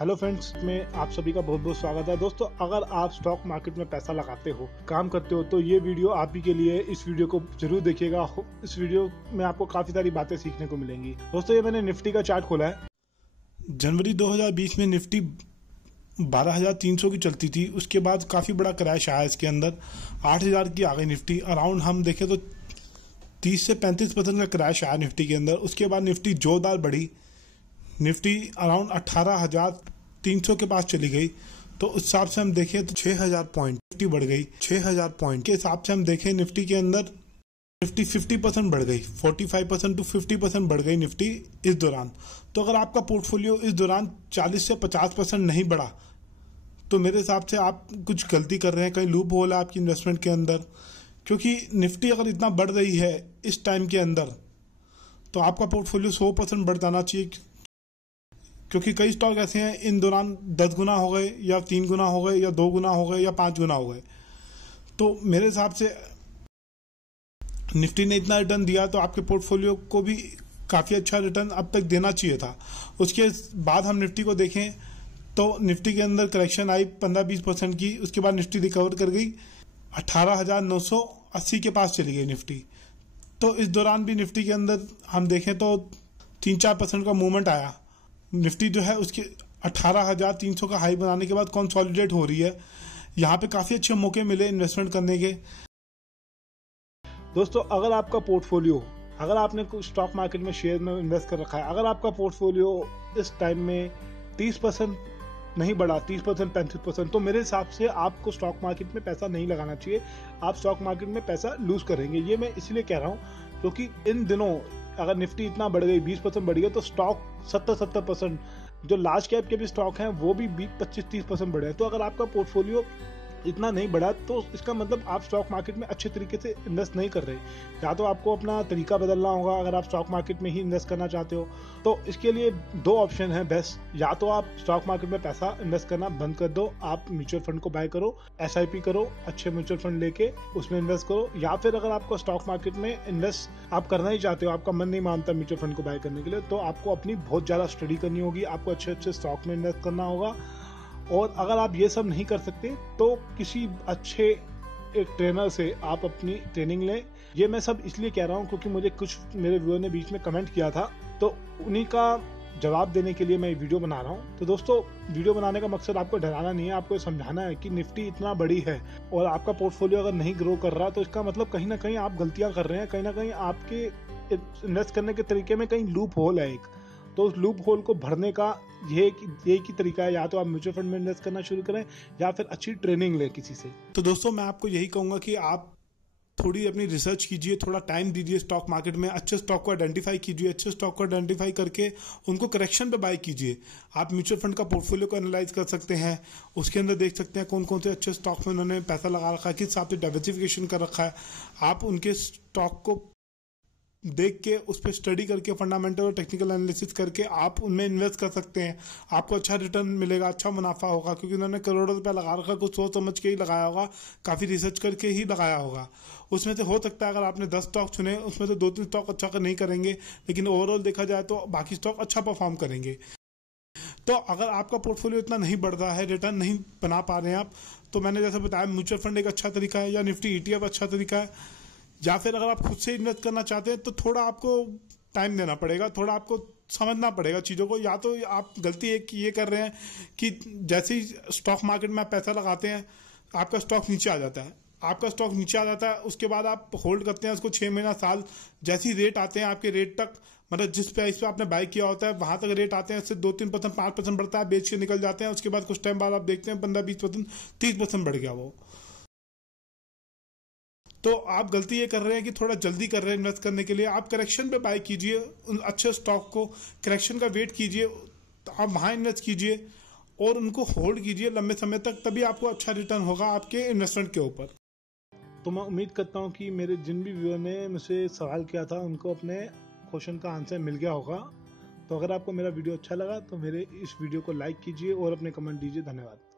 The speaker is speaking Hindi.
हेलो फ्रेंड्स, में आप सभी का बहुत बहुत स्वागत है। दोस्तों, अगर आप स्टॉक मार्केट में पैसा लगाते हो, काम करते हो, तो ये वीडियो आप ही के लिए। इस वीडियो को जरूर देखिएगा। इस वीडियो में आपको काफी सारी बातें सीखने को मिलेंगी। दोस्तों, ये मैंने निफ्टी का चार्ट खोला है। जनवरी 2020 में निफ्टी 12,300 की चलती थी। उसके बाद काफी बड़ा क्रैश आया इसके अंदर, 8,000 की आ गई निफ्टी। अराउंड हम देखें तो 30 से 35% का क्रैश आया निफ्टी के अंदर। उसके बाद निफ्टी जोरदार बढ़ी, निफ्टी अराउंड 18,300 के पास चली गई। तो उस हिसाब से हम देखें तो 6,000 पॉइंट निफ्टी बढ़ गई। 6,000 पॉइंट के हिसाब से हम देखें निफ्टी के अंदर निफ्टी 50% बढ़ गई, 45% टू 50% बढ़ गई निफ्टी इस दौरान। तो अगर आपका पोर्टफोलियो इस दौरान 40 से 50% नहीं बढ़ा तो मेरे हिसाब से आप कुछ गलती कर रहे हैं, कहीं लूप होल है आपकी इन्वेस्टमेंट के अंदर। क्योंकि निफ्टी अगर इतना बढ़ रही है इस टाइम के अंदर तो आपका पोर्टफोलियो 100% बढ़ जाना चाहिए। क्योंकि कई स्टॉक ऐसे हैं इन दौरान 10 गुना हो गए, या 3 गुना हो गए, या 2 गुना हो गए, या 5 गुना हो गए। तो मेरे हिसाब से निफ्टी ने इतना रिटर्न दिया तो आपके पोर्टफोलियो को भी काफ़ी अच्छा रिटर्न अब तक देना चाहिए था। उसके बाद हम निफ्टी को देखें तो निफ्टी के अंदर करेक्शन आई 15-20% की। उसके बाद निफ्टी रिकवर कर गई, 18,980 के पास चली गई निफ्टी। तो इस दौरान भी निफ्टी के अंदर हम देखें तो 3-4% का मूवमेंट आया। निफ्टी जो है उसके 18,300 का हाई बनाने के बाद कंसोलिडेट हो रही है। यहाँ पे काफ़ी अच्छे मौके मिले इन्वेस्टमेंट करने के। दोस्तों, अगर आपका पोर्टफोलियो, अगर आपने कुछ स्टॉक मार्केट में शेयर में इन्वेस्ट कर रखा है, अगर आपका पोर्टफोलियो इस टाइम में 30% नहीं बढ़ा, 30%, 35%, तो मेरे हिसाब से आपको स्टॉक मार्केट में पैसा नहीं लगाना चाहिए। आप स्टॉक मार्केट में पैसा लूज करेंगे। ये मैं इसलिए कह रहा हूँ क्योंकि इन दिनों अगर निफ्टी इतना बढ़ गई, 20% बढ़ गई, तो स्टॉक 70% जो लार्ज कैप के भी स्टॉक हैं वो भी 25-30% बढ़े हैं। तो अगर आपका पोर्टफोलियो इतना नहीं बढ़ा तो इसका मतलब आप स्टॉक मार्केट में अच्छे तरीके से इन्वेस्ट नहीं कर रहे। या तो आपको अपना तरीका बदलना होगा अगर आप स्टॉक मार्केट में ही इन्वेस्ट करना चाहते हो। तो इसके लिए 2 ऑप्शन है बेस्ट। या तो आप स्टॉक मार्केट में पैसा इन्वेस्ट करना बंद कर दो, आप म्यूचुअल फंड को बाय करो, SIP करो, अच्छे म्यूचुअल फंड लेके उसमें इन्वेस्ट करो। या फिर अगर आपको स्टॉक मार्केट में इन्वेस्ट आप करना ही चाहते हो, आपका मन नहीं मानता म्यूचुअल फंड को बाय करने के लिए, तो आपको अपनी बहुत ज़्यादा स्टडी करनी होगी, आपको अच्छे अच्छे स्टॉक में इन्वेस्ट करना होगा। और अगर आप ये सब नहीं कर सकते तो किसी अच्छे एक ट्रेनर से आप अपनी ट्रेनिंग लें। ये मैं सब इसलिए कह रहा हूँ क्योंकि मुझे कुछ मेरे व्यूअर ने बीच में कमेंट किया था, तो उन्हीं का जवाब देने के लिए मैं वीडियो बना रहा हूँ। तो दोस्तों, वीडियो बनाने का मकसद आपको डराना नहीं है, आपको समझाना है कि निफ्टी इतना बड़ी है और आपका पोर्टफोलियो अगर नहीं ग्रो कर रहा तो इसका मतलब कहीं ना कहीं आप गलतियां कर रहे हैं, कहीं ना कहीं आपके इन्वेस्ट करने के तरीके में कहीं लूप होल है एक। तो उस लूप होल को भरने का यही की तरीका है। या तो आप म्यूचुअल फंड में इन्वेस्ट करना शुरू करें या फिर अच्छी ट्रेनिंग लें किसी से। तो दोस्तों, मैं आपको यही कहूंगा कि आप थोड़ी अपनी रिसर्च कीजिए, थोड़ा टाइम दीजिए स्टॉक मार्केट में, अच्छे स्टॉक को आइडेंटिफाई कीजिए, अच्छे स्टॉक को आइडेंटिफाई करके उनको करेक्शन पे बाय कीजिए। आप म्यूचुअल फंड का पोर्टफोलियो को एनालाइज कर सकते हैं, उसके अंदर देख सकते हैं कौन कौन से अच्छे स्टॉक में उन्होंने पैसा लगा रखा है, किस हिसाब से डाइवर्सिफिकेशन कर रखा है। आप उनके स्टॉक को देख के उस पर स्टडी करके फंडामेंटल और टेक्निकल एनालिसिस करके आप उनमें इन्वेस्ट कर सकते हैं। आपको अच्छा रिटर्न मिलेगा, अच्छा मुनाफा होगा, क्योंकि उन्होंने करोड़ों रुपया लगा रखा, कुछ सोच समझ के ही लगाया होगा, काफ़ी रिसर्च करके ही लगाया होगा। उसमें से हो सकता है अगर आपने 10 स्टॉक चुने उसमें से 2-3 स्टॉक अच्छा नहीं करेंगे, लेकिन ओवरऑल देखा जाए तो बाकी स्टॉक अच्छा परफॉर्म करेंगे। तो अगर आपका पोर्टफोलियो इतना नहीं बढ़ रहा है, रिटर्न नहीं बना पा रहे हैं आप, तो मैंने जैसे बताया म्यूचुअल फंड एक अच्छा तरीका है, या निफ्टी ETF अच्छा तरीका है। या फिर अगर आप खुद से इन्वेस्ट करना चाहते हैं तो थोड़ा आपको टाइम देना पड़ेगा, थोड़ा आपको समझना पड़ेगा चीज़ों को। या तो आप गलती एक ये कर रहे हैं कि जैसे ही स्टॉक मार्केट में आप पैसा लगाते हैं आपका स्टॉक नीचे आ जाता है, उसके बाद आप होल्ड करते हैं उसको 6 महीना, साल। जैसे ही रेट आते हैं आपके रेट तक, मतलब जिस प्राइस पे आपने बाय किया होता है वहां तक रेट आते हैं, उससे 2-3%, 5% बढ़ता है, बेच के निकल जाते हैं। उसके बाद कुछ टाइम बाद आप देखते हैं 15-20%, 30% बढ़ गया वो। तो आप गलती ये कर रहे हैं कि थोड़ा जल्दी कर रहे हैं इन्वेस्ट करने के लिए। आप करेक्शन पे बाय कीजिए उन अच्छे स्टॉक को, करेक्शन का वेट कीजिए, आप वहाँ इन्वेस्ट कीजिए और उनको होल्ड कीजिए लंबे समय तक, तभी आपको अच्छा रिटर्न होगा आपके इन्वेस्टमेंट के ऊपर। तो मैं उम्मीद करता हूँ कि मेरे जिन भी व्यूअर ने मुझसे सवाल किया था उनको अपने क्वेश्चन का आंसर मिल गया होगा। तो अगर आपको मेरा वीडियो अच्छा लगा तो मेरे इस वीडियो को लाइक कीजिए और अपने कमेंट दीजिए। धन्यवाद।